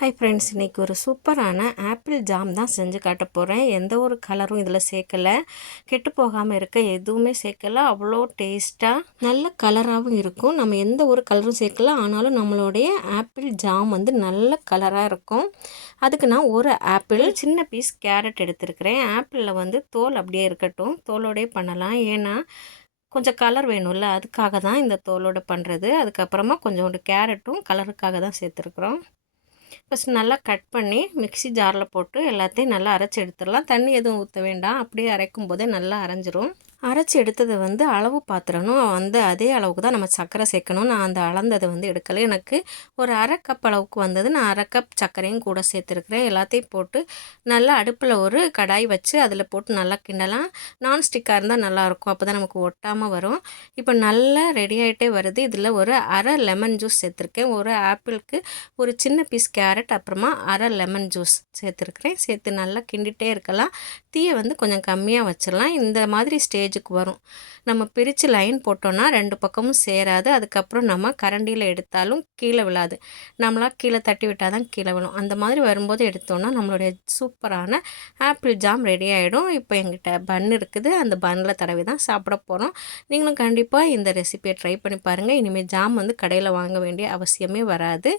Hi friends, இன்றைக்கி ஒரு சூப்பரான ஆப்பிள் ஜாம் தான் செஞ்சு காட்ட போகிறேன். எந்த ஒரு கலரும் இதில் சேர்க்கலை, கெட்டு போகாமல் இருக்க எதுவுமே சேர்க்கலை. அவ்வளோ டேஸ்ட்டாக நல்ல கலராகவும் இருக்கும். நம்ம எந்த ஒரு கலரும் சேர்க்கல, ஆனாலும் நம்மளுடைய ஆப்பிள் ஜாம் வந்து நல்ல கலராக இருக்கும். அதுக்கு நான் ஒரு ஆப்பிள், சின்ன பீஸ் கேரட் எடுத்துருக்கிறேன். ஆப்பிளில் வந்து தோல் அப்படியே இருக்கட்டும், தோலோடையே பண்ணலாம். ஏன்னா கொஞ்சம் கலர் வேணும்ல, அதுக்காக தான் இந்த தோலோடு பண்ணுறது. அதுக்கப்புறமா கொஞ்சோண்டு கேரட்டும் கலருக்காக தான் சேர்த்துருக்குறோம். ஃபஸ்ட் நல்லா கட் பண்ணி மிக்ஸி ஜாரில் போட்டு எல்லாத்தையும் நல்லா அரைச்சி எடுத்துடலாம். தண்ணி எதுவும் ஊற்ற வேண்டாம், அப்படியே அரைக்கும் போதே நல்லா அரைஞ்சிரும். அரைச்சி எடுத்தது வந்து அளவு பாத்திரணும் வந்து அதே அளவுக்கு தான் நம்ம சர்க்கரை சேர்க்கணும். நான் அந்த அளந்ததை வந்து எடுக்கலை. எனக்கு ஒரு அரை கப் அளவுக்கு வந்தது. நான் அரை கப் சர்க்கரையும் கூட சேர்த்துருக்குறேன். எல்லாத்தையும் போட்டு நல்லா அடுப்பில் ஒரு கடாய் வச்சு அதில் போட்டு நல்லா கிண்டலாம். நான்ஸ்டிக்காக இருந்தால் நல்லாயிருக்கும், அப்போ தான் நமக்கு ஒட்டாமல் வரும். இப்போ நல்லா ரெடி ஆகிட்டே வருது. இதில் ஒரு அரை லெமன் ஜூஸ் சேர்த்துருக்கேன். ஒரு ஆப்பிளுக்கு ஒரு சின்ன பீஸ் கேரட், அப்புறமா அரை லெமன் ஜூஸ் சேர்த்துருக்குறேன். சேர்த்து நல்லா கிண்டிகிட்டே இருக்கலாம். தீயை வந்து கொஞ்சம் கம்மியாக வச்சிடலாம். இந்த மாதிரி ஸ்டேஜுக்கு வரும். நம்ம பிரித்து லைன் போட்டோன்னா ரெண்டு பக்கமும் சேராது. அதுக்கப்புறம் நம்ம கரண்டியில் எடுத்தாலும் கீழே விழாது. நம்மளாக கீழே தட்டி விட்டால் தான் கீழே விழும். அந்த மாதிரி வரும்போது எடுத்தோன்னா நம்மளுடைய சூப்பரான ஆப்பிள் ஜாம் ரெடி ஆகிடும். இப்போ எங்கிட்ட பன் இருக்குது, அந்த பன்னில் தடவி தான் சாப்பிட போகிறோம். நீங்களும் கண்டிப்பாக இந்த ரெசிபியை ட்ரை பண்ணி பாருங்கள். இனிமேல் ஜாம் வந்து கடையில் வாங்க வேண்டிய அவசியமே வராது.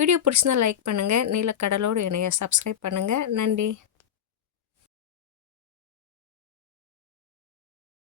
வீடியோ பிடிச்சிருந்தா லைக் பண்ணுங்கள். நீலக்கடலோடு இணைய சப்ஸ்கிரைப் பண்ணுங்கள். நன்றி.